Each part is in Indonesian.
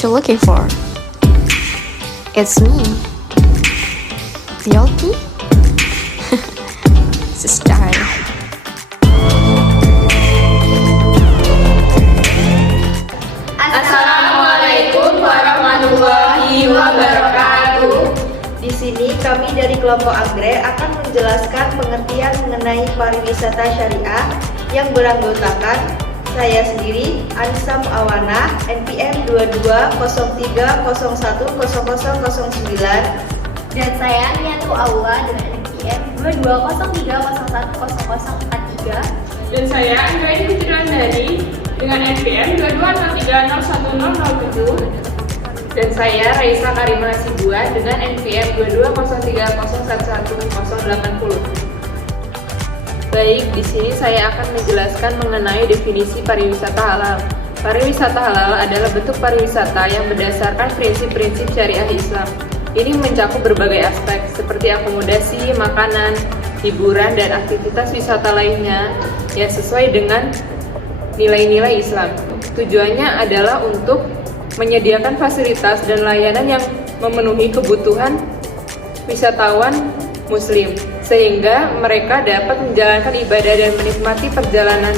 what you're looking for. It's me, Realty. It's a style. Assalamualaikum warahmatullahi wabarakatuh. Di sini kami dari kelompok Anggrek akan menjelaskan pengertian mengenai pariwisata syariah yang beranggotakan saya sendiri, Anissa Muawana, NPM 2203010009, dan saya Niatu Aula dengan NPM 2203010043, Dan saya Anggraini Putriwandari dengan NPM 2203011007. Dan saya Raisa Karimah Hasibuan dengan NPM 2203011080. Baik, di sini saya akan menjelaskan mengenai definisi pariwisata halal. Pariwisata halal adalah bentuk pariwisata yang berdasarkan prinsip-prinsip syariah Islam. Ini mencakup berbagai aspek seperti akomodasi, makanan, hiburan, dan aktivitas wisata lainnya yang sesuai dengan nilai-nilai Islam. Tujuannya adalah untuk menyediakan fasilitas dan layanan yang memenuhi kebutuhan wisatawan Muslim, sehingga mereka dapat menjalankan ibadah dan menikmati perjalanan.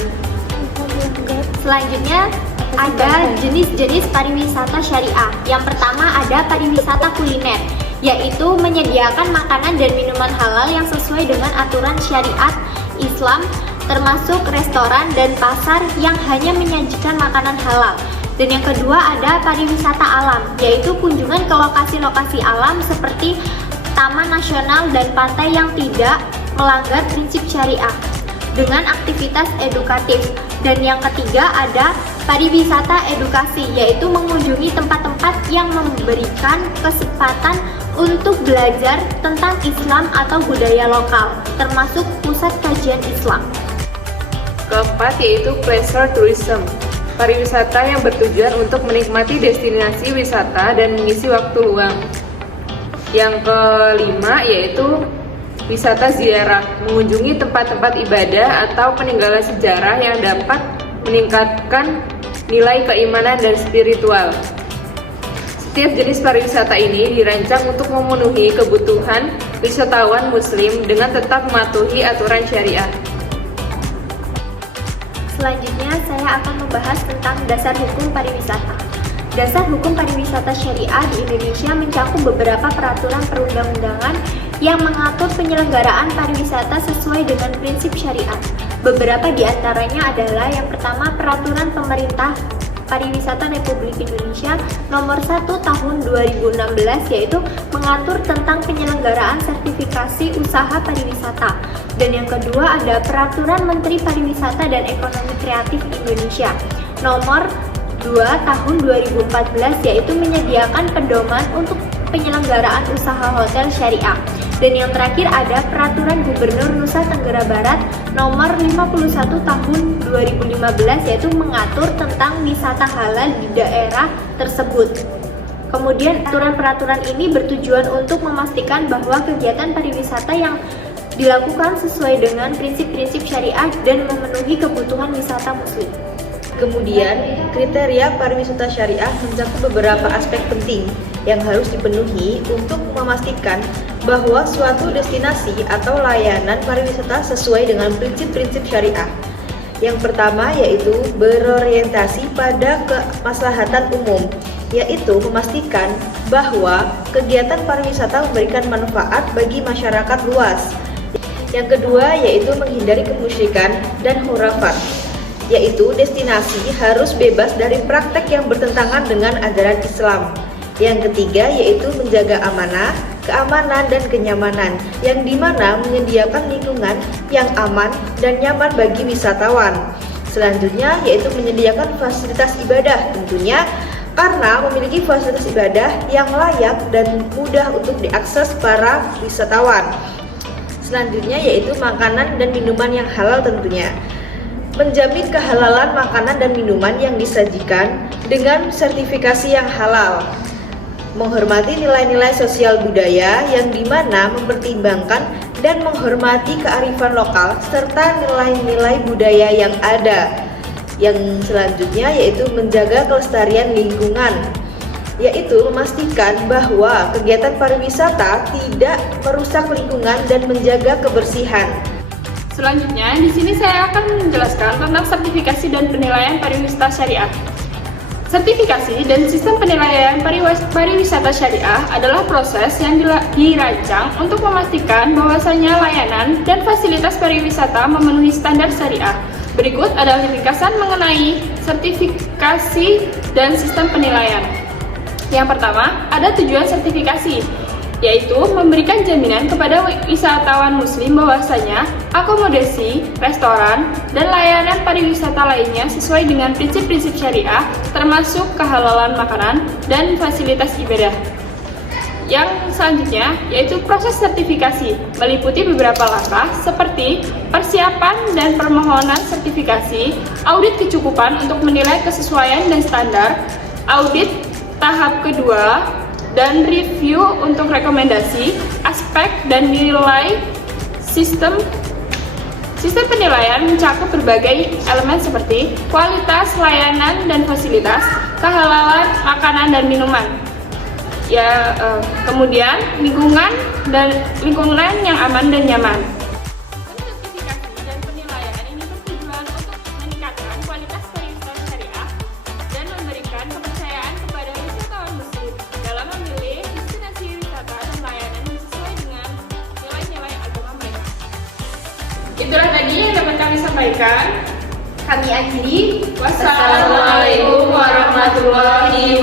Selanjutnya ada jenis-jenis pariwisata syariah. Yang pertama ada pariwisata kuliner, yaitu menyediakan makanan dan minuman halal yang sesuai dengan aturan syariat Islam, termasuk restoran dan pasar yang hanya menyajikan makanan halal. Dan yang kedua ada pariwisata alam, yaitu kunjungan ke lokasi-lokasi alam seperti taman nasional dan pantai yang tidak melanggar prinsip syariah dengan aktivitas edukatif. Dan yang ketiga ada pariwisata edukasi, yaitu mengunjungi tempat-tempat yang memberikan kesempatan untuk belajar tentang Islam atau budaya lokal, termasuk pusat kajian Islam. Keempat yaitu pleasure tourism, pariwisata yang bertujuan untuk menikmati destinasi wisata dan mengisi waktu luang. Yang kelima yaitu wisata ziarah, mengunjungi tempat-tempat ibadah atau peninggalan sejarah yang dapat meningkatkan nilai keimanan dan spiritual. Setiap jenis pariwisata ini dirancang untuk memenuhi kebutuhan wisatawan Muslim dengan tetap mematuhi aturan syariah. Selanjutnya saya akan membahas tentang dasar hukum pariwisata. Dasar hukum pariwisata syariah di Indonesia mencakup beberapa peraturan perundang-undangan yang mengatur penyelenggaraan pariwisata sesuai dengan prinsip syariat. Beberapa di antaranya adalah yang pertama Peraturan Pemerintah Pariwisata Republik Indonesia Nomor 1 Tahun 2016, yaitu mengatur tentang penyelenggaraan sertifikasi usaha pariwisata. Dan yang kedua ada Peraturan Menteri Pariwisata dan Ekonomi Kreatif Indonesia Nomor 2 Tahun 2014, yaitu menyediakan pedoman untuk penyelenggaraan usaha hotel syariah. Dan yang terakhir ada Peraturan Gubernur Nusa Tenggara Barat Nomor 51 Tahun 2015, yaitu mengatur tentang wisata halal di daerah tersebut. Kemudian peraturan-peraturan ini bertujuan untuk memastikan bahwa kegiatan pariwisata yang dilakukan sesuai dengan prinsip-prinsip syariah dan memenuhi kebutuhan wisata Muslim. Kemudian, kriteria pariwisata syariah mencakup beberapa aspek penting yang harus dipenuhi untuk memastikan bahwa suatu destinasi atau layanan pariwisata sesuai dengan prinsip-prinsip syariah. Yang pertama yaitu berorientasi pada kemaslahatan umum, yaitu memastikan bahwa kegiatan pariwisata memberikan manfaat bagi masyarakat luas. Yang kedua yaitu menghindari kemusyrikan dan khurafat, yaitu destinasi harus bebas dari praktek yang bertentangan dengan ajaran Islam. Yang ketiga yaitu menjaga amanah, keamanan, dan kenyamanan, yang dimana menyediakan lingkungan yang aman dan nyaman bagi wisatawan. Selanjutnya yaitu menyediakan fasilitas ibadah tentunya, karena memiliki fasilitas ibadah yang layak dan mudah untuk diakses para wisatawan. Selanjutnya yaitu makanan dan minuman yang halal tentunya. Menjamin kehalalan makanan dan minuman yang disajikan dengan sertifikasi yang halal. Menghormati nilai-nilai sosial budaya yang dimana mempertimbangkan dan menghormati kearifan lokal serta nilai-nilai budaya yang ada. Yang selanjutnya yaitu menjaga kelestarian lingkungan. yaitu memastikan bahwa kegiatan pariwisata tidak merusak lingkungan dan menjaga kebersihan. Selanjutnya, di sini saya akan menjelaskan tentang sertifikasi dan penilaian pariwisata syariah. Sertifikasi dan sistem penilaian pariwisata syariah adalah proses yang dirancang untuk memastikan bahwasanya layanan dan fasilitas pariwisata memenuhi standar syariah. Berikut adalah ringkasan mengenai sertifikasi dan sistem penilaian. Yang pertama, ada tujuan sertifikasi, yaitu memberikan jaminan kepada wisatawan muslim bahwasanya akomodasi, restoran, dan layanan pariwisata lainnya sesuai dengan prinsip-prinsip syariah, termasuk kehalalan makanan dan fasilitas ibadah. Yang selanjutnya yaitu proses sertifikasi, meliputi beberapa langkah seperti persiapan dan permohonan sertifikasi, audit kecukupan untuk menilai kesesuaian dan standar, audit tahap kedua, dan review untuk rekomendasi, aspek dan nilai. Sistem penilaian mencakup berbagai elemen seperti kualitas layanan dan fasilitas, kehalalan makanan dan minuman. Kemudian lingkungan yang aman dan nyaman. Sertifikasi dan penilaian ini bertujuan untuk meningkatkan kualitas pariwisata syariah dan memberikan kepercayaan kepada wisatawan muslim dalam memilih destinasi wisata dan layanan yang sesuai dengan nilai-nilai agama mereka. Itulah tadi yang dapat kami sampaikan. Kami akhiri. Wassalamualaikum warahmatullahi wabarakatuh.